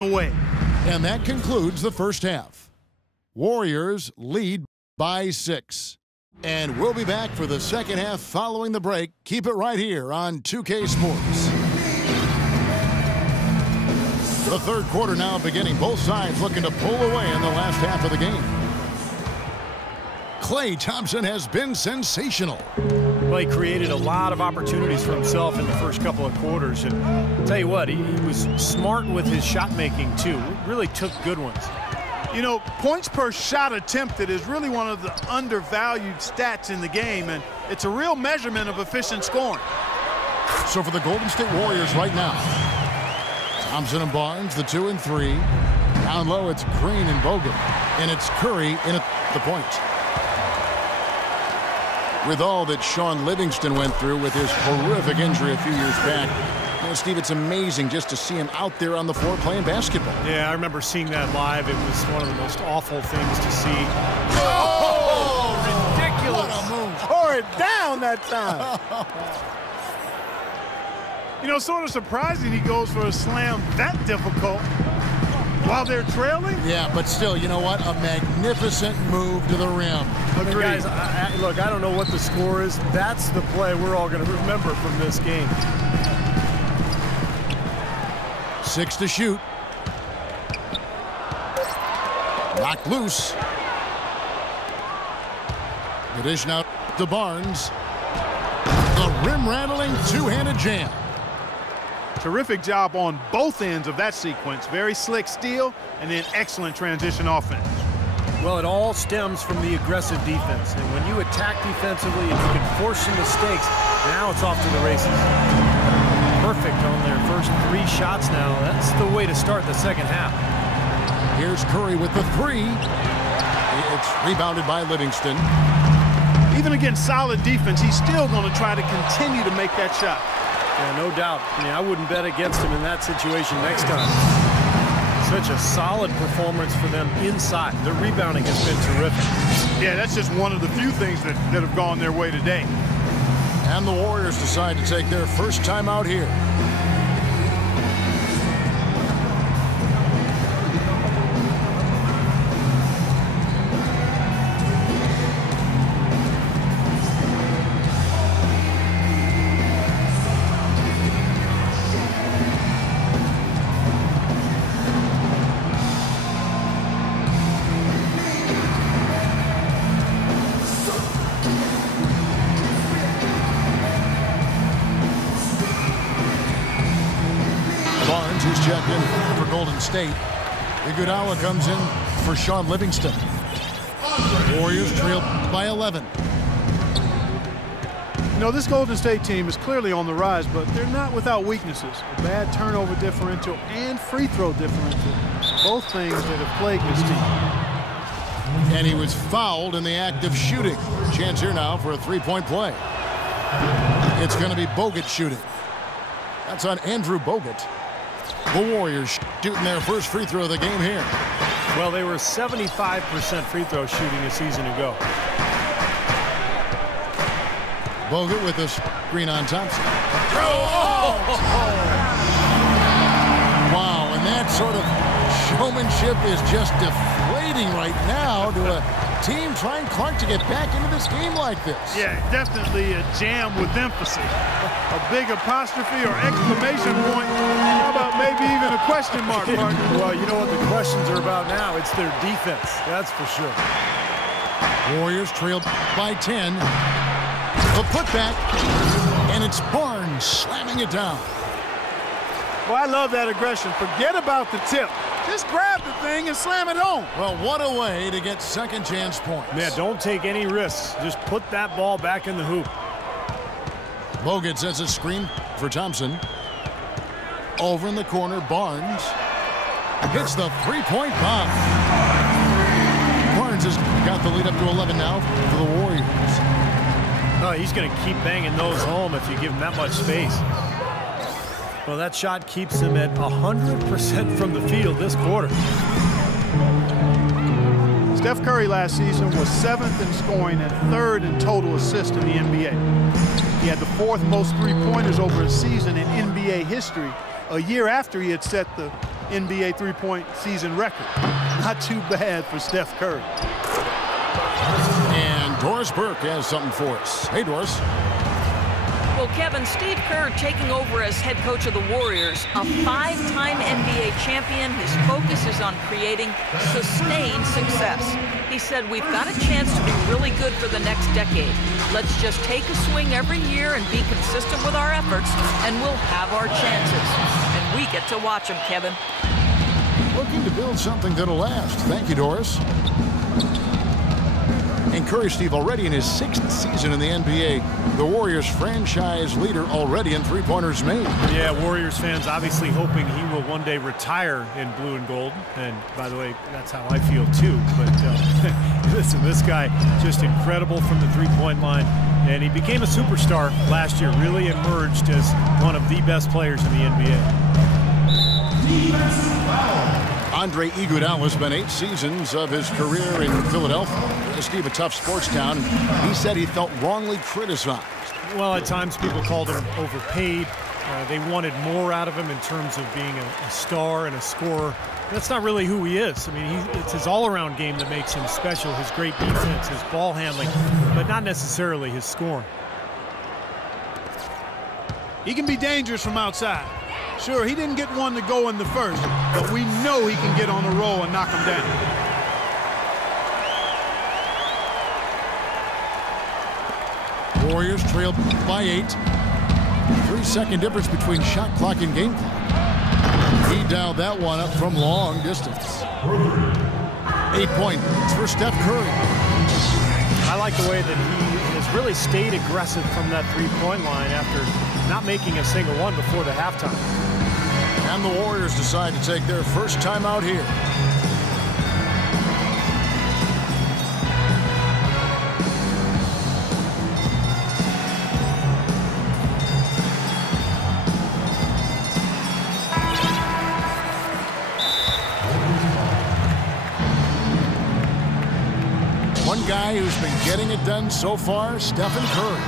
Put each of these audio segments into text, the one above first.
away. And that concludes the first half. Warriors lead by 6. And we'll be back for the second half following the break. Keep it right here on 2K Sports. The third quarter now beginning. Both sides looking to pull away in the last half of the game. Klay Thompson has been sensational. Well, he created a lot of opportunities for himself in the first couple of quarters. And I'll tell you what, he was smart with his shot making too. Really took good ones. You know, points per shot attempted is really one of the undervalued stats in the game, and it's a real measurement of efficient scoring. So for the Golden State Warriors right now, Thompson and Barnes, the 2 and 3. Down low, it's Green and Bogut. And it's Curry in at the point. With all that Sean Livingston went through with his horrific injury a few years back, you know, Steve, it's amazing just to see him out there on the floor playing basketball. Yeah, I remember seeing that live. It was one of the most awful things to see. Oh, ridiculous. What a move. Tore it down that time. You know, sort of surprising he goes for a slam that difficult while they're trailing. Yeah, but still, you know what? A magnificent move to the rim. Agreed. Guys, look, I don't know what the score is. That's the play we're all going to remember from this game. 6 to shoot. Knocked loose. The dish now to Barnes. The rim-rattling two-handed jam. Terrific job on both ends of that sequence. Very slick steal and then excellent transition offense. Well, it all stems from the aggressive defense. And when you attack defensively and you can force some mistakes, now it's off to the races. Perfect on their first 3 shots now. That's the way to start the second half. Here's Curry with the 3. It's rebounded by Livingston. Even against solid defense, he's still going to try to continue to make that shot. Yeah, no doubt. I mean, I wouldn't bet against him in that situation next time. Such a solid performance for them inside. Their rebounding has been terrific. Yeah, that's just one of the few things that have gone their way today. And the Warriors decide to take their first time out here. Who's checked in for Golden State. Iguodala comes in for Sean Livingston. Warriors trail by 11. You know, this Golden State team is clearly on the rise, but they're not without weaknesses. A bad turnover differential and free throw differential. Both things that have plagued this team. And he was fouled in the act of shooting. Chance here now for a three-point play. It's going to be Bogut shooting. That's on Andrew Bogut. The Warriors shooting their first free throw of the game here. Well, they were 75% free throw shooting a season ago. Bogut with a screen on Thompson. Oh! Wow, and that sort of showmanship is just deflating right now to a team trying Clark to get back into this game like this. Yeah, definitely a jam with emphasis. A big apostrophe or exclamation point. How about maybe even a question mark, Mark? Well, you know what the questions are about now. It's their defense, that's for sure. Warriors trail by 10. The putback, and it's Barnes slamming it down. Well, I love that aggression. Forget about the tip. Just grab the thing and slam it home. Well, what a way to get second chance points. Yeah, don't take any risks. Just put that ball back in the hoop. Bogut sets a screen for Thompson. Over in the corner, Barnes hits the three-point bomb. Barnes has got the lead up to 11 now for the Warriors. Oh, he's going to keep banging those home if you give him that much space. Well, that shot keeps him at 100% from the field this quarter. Steph Curry last season was 7th in scoring and 3rd in total assists in the NBA. He had the 4th most three-pointers over a season in NBA history, a year after he had set the NBA three-point season record. Not too bad for Steph Curry. And Doris Burke has something for us. Hey, Doris. Well, Kevin, Steve Kerr taking over as head coach of the Warriors, a 5-time NBA champion. His focus is on creating sustained success. He said, we've got a chance to be really good for the next decade. Let's just take a swing every year and be consistent with our efforts, and we'll have our chances. And we get to watch them, Kevin. Looking to build something that'll last. Thank you, Doris. And Curry, Steve, already in his 6th season in the NBA, the Warriors franchise leader already in three-pointers made. Yeah, Warriors fans obviously hoping he will one day retire in blue and gold. And by the way, that's how I feel too. But listen, this guy just incredible from the three-point line. And he became a superstar last year, really emerged as one of the best players in the NBA. Andre Iguodala has been 8 seasons of his career in Philadelphia. Steve, a tough sports town. He said he felt wrongly criticized. Well, at times people called him overpaid. They wanted more out of him in terms of being a star and a scorer. That's not really who he is. I mean, it's his all-around game that makes him special, his great defense, his ball handling, but not necessarily his scoring. He can be dangerous from outside. Sure, he didn't get one to go in the first, but we know he can get on a roll and knock him down. Warriors trail by 8. 3-second difference between shot clock and game clock. He dialed that one up from long distance. 8 points for Steph Curry. I like the way that he has really stayed aggressive from that three-point line after not making a single one before the halftime. And the Warriors decide to take their first time out here. One guy who's been getting it done so far, Stephen Curry.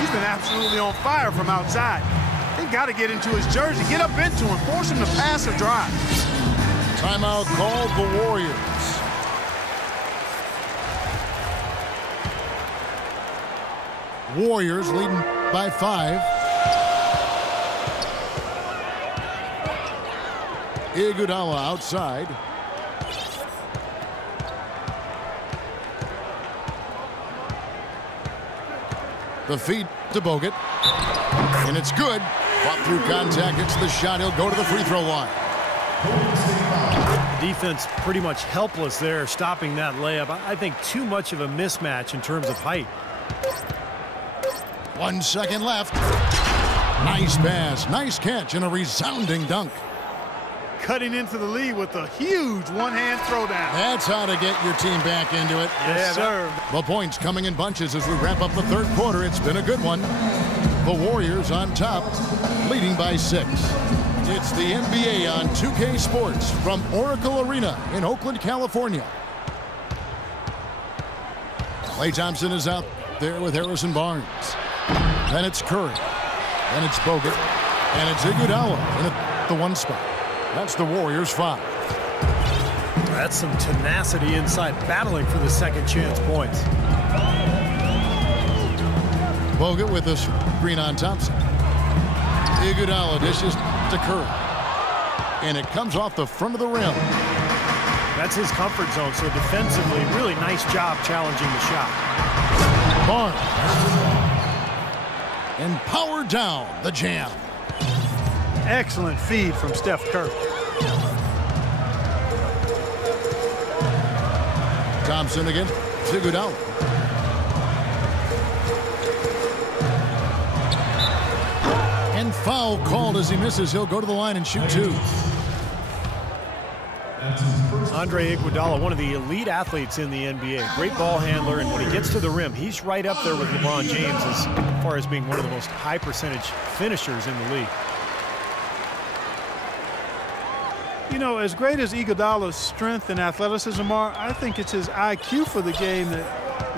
He's been absolutely on fire from outside. They got to get into his jersey, get up into him, force him to pass or drive. Timeout called the Warriors. Warriors leading by 5. Iguodala outside. The feed to Bogut. And it's good. Fought through contact. It's the shot. He'll go to the free throw line. Defense pretty much helpless there, stopping that layup. I think too much of a mismatch in terms of height. 1 second left. Nice pass. Nice catch and a resounding dunk. Cutting into the lead with a huge one-hand throwdown. That's how to get your team back into it. Yes, sir. The points coming in bunches as we wrap up the third quarter. It's been a good one. The Warriors on top, leading by 6. It's the NBA on 2K Sports from Oracle Arena in Oakland, California. Klay Thompson is out there with Harrison Barnes. Then it's Curry. Then it's Bogut. And it's Iguodala in at the 1 spot. That's the Warriors' 5. That's some tenacity inside, battling for the second chance points. Bogut with the screen on Thompson. Iguodala dishes to Curry. And it comes off the front of the rim. That's his comfort zone, so defensively, really nice job challenging the shot. Barnes. And power down the jam. Excellent feed from Steph Curry. Thompson again. Iguodala. And foul called as he misses. He'll go to the line and shoot 2. Andre Iguodala, one of the elite athletes in the NBA. Great ball handler, and when he gets to the rim, he's right up there with LeBron James as far as being one of the most high percentage finishers in the league. You know, as great as Iguodala's strength and athleticism are, I think it's his IQ for the game that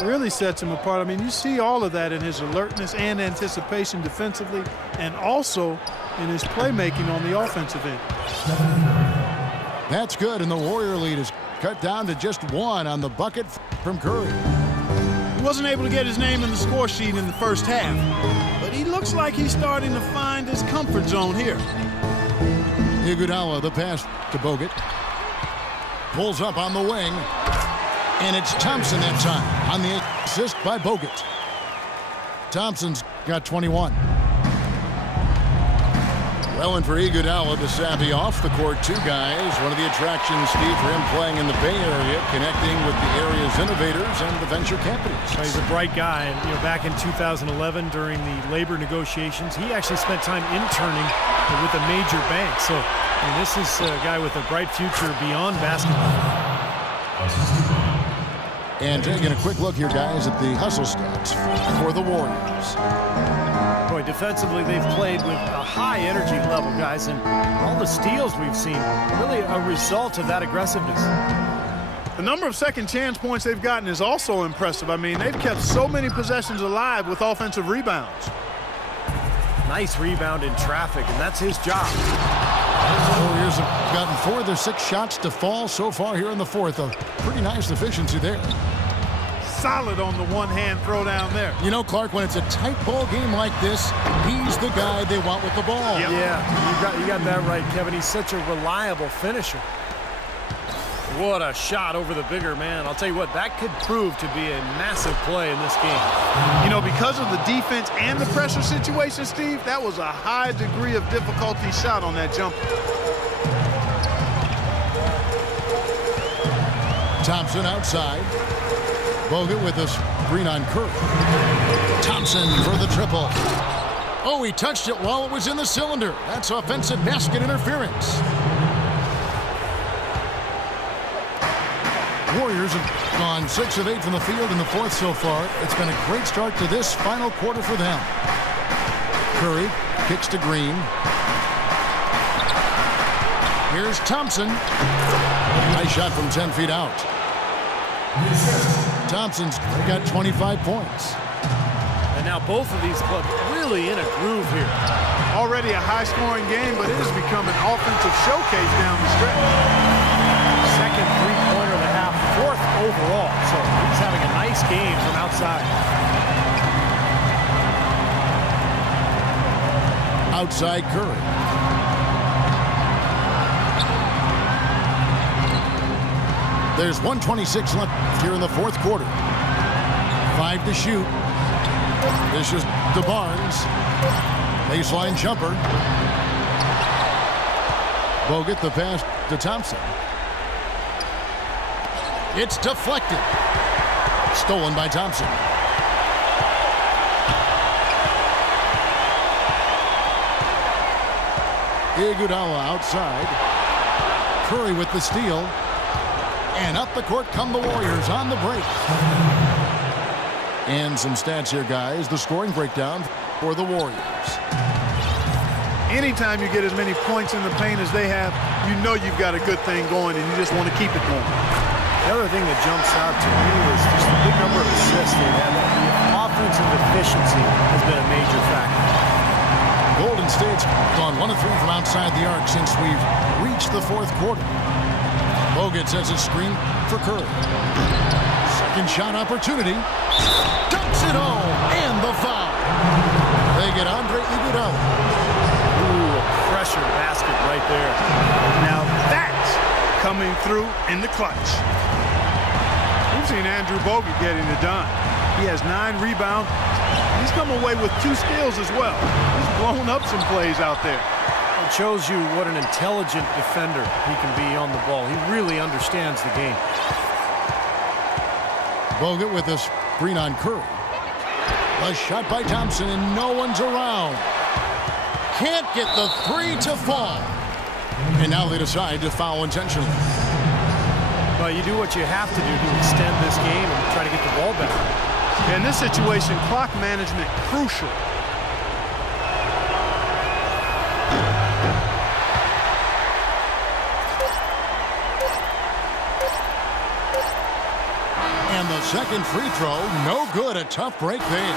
really sets him apart. I mean, you see all of that in his alertness and anticipation defensively, and also in his playmaking on the offensive end. That's good, and the Warrior lead is cut down to just 1 on the bucket from Curry. He wasn't able to get his name in the score sheet in the first half, but he looks like he's starting to find his comfort zone here. Iguodala, the pass to Bogut. Pulls up on the wing, and it's Thompson that time on the assist by Bogut. Thompson's got 21. Well, and for Iguodala, the savvy off-the-court 2 guys. One of the attractions, Steve, for him playing in the Bay Area, connecting with the area's innovators and the venture capitalists. He's a bright guy. And, back in 2011 during the labor negotiations, he actually spent time interning with a major bank. So this is a guy with a bright future beyond basketball. And taking a quick look here, guys, at the hustle stats for the Warriors. Boy, defensively, they've played with a high energy level, guys, and all the steals we've seen, really a result of that aggressiveness. The number of second chance points they've gotten is also impressive. I mean, they've kept so many possessions alive with offensive rebounds. Nice rebound in traffic, and that's his job. The Warriors have gotten 4 of their 6 shots to fall so far here in the 4th. A pretty nice efficiency there. Solid on the one-hand throw down there. You know, Clark, when it's a tight ball game like this, he's the guy they want with the ball. Yep. Yeah, you got that right, Kevin. He's such a reliable finisher. What a shot over the bigger man. I'll tell you what, that could prove to be a massive play in this game. Because of the defense and the pressure situation, Steve, that was a high degree of difficulty shot on that jumper. Thompson outside. Bogut with a screen on Curry. Thompson for the triple. Oh, he touched it while it was in the cylinder. That's offensive basket interference. Warriors have gone 6 of 8 from the field in the 4th so far. It's been a great start to this final quarter for them. Curry kicks to Green. Here's Thompson. Nice shot from 10 feet out. Thompson's got 25 points. And now both of these clubs really in a groove here. Already a high-scoring game, but it has become an offensive showcase down the stretch. Second three-pointer of the half, 4th overall. So he's having a nice game from outside. Outside Curry. There's 1:26 left here in the 4th quarter. 5 to shoot. This is to Barnes. Baseline jumper. Bogut the pass to Thompson. It's deflected. Stolen by Thompson. Iguodala outside. Curry with the steal. And up the court come the Warriors on the break. And some stats here, guys. The scoring breakdown for the Warriors. Anytime you get as many points in the paint as they have, you know you've got a good thing going, and you just want to keep it going. The other thing that jumps out to me is just the big number of assists they've had. The offensive efficiency has been a major factor. Golden State's gone 1 of 3 from outside the arc since we've reached the 4th quarter. Bogut sets a screen for Curry. Second shot opportunity. Dumps it home, and the foul. They get Andre Iguodala. Ooh, a pressure basket right there. Now that's coming through in the clutch. We've seen Andrew Bogut getting it done. He has 9 rebounds. He's come away with 2 steals as well. He's blown up some plays out there. It shows you what an intelligent defender he can be on the ball. He really understands the game. Bogut with a screen on Curry. A shot by Thompson, and no one's around. Can't get the 3 to fall. And now they decide to foul intentionally. Well, you do what you have to do to extend this game and try to get the ball back. In this situation, clock management crucial. And the second free throw, no good. A tough break there.